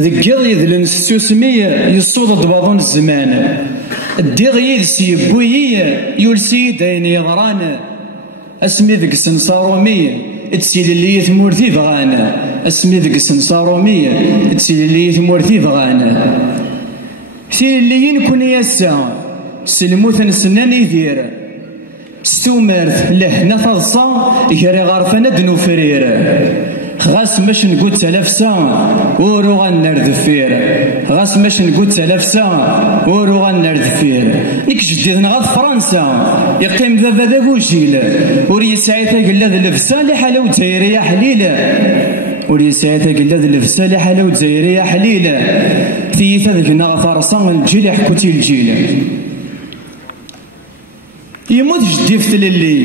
ذكر يذلن السوسمي يصود ضباضون الزمان الديغ يدس يبوي يولسي داين يغران اسمي ذك سنصارومي تسيل اللي ثمورتي بغانا اسمي ذك سنصارومي تسيل اللي ثمورتي بغانا سيل اللي ينكون يسا سلموث نسنان يدير ستومرت له نفضصا يكري غرفنا دنو فرير غاس مش نقول 3000 ساعة ورو غنرد فير غاس مش نقول 3000 ساعة ورو غنرد فير نيك جديدنا غاد فرنسا يقيم بابا ذا بوجيل وري ساعتها قلا ذا لفسا اللي حلاو جزائرية حليلة وري ساعتها قلا ذا لفسا اللي حلاو جزائرية حليلة ثيثا ذكنا فرصا الجيل يحكوتي الجيل يموت جدي في تللي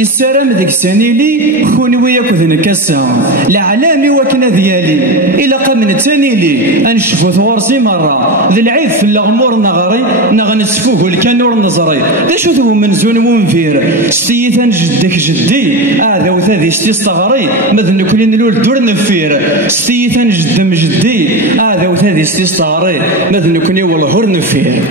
يسرم ذيك سنيلي خوني وياك ذنكسا لعلامي وكنا ديالي إلا قمن تانيلي أنشفو ثورسي مرة ذي العيد في الأغمور نغري نغنسفوه الكانور نزري ذي شو ثو منزون ومنفير ستيثان جدك جدي هذا وثاذي ستيستغري مذن كلين نلول دور نفير ستيثان جدم جدي هذا وثاذي ستيستغري مذن كلين والهور نفير.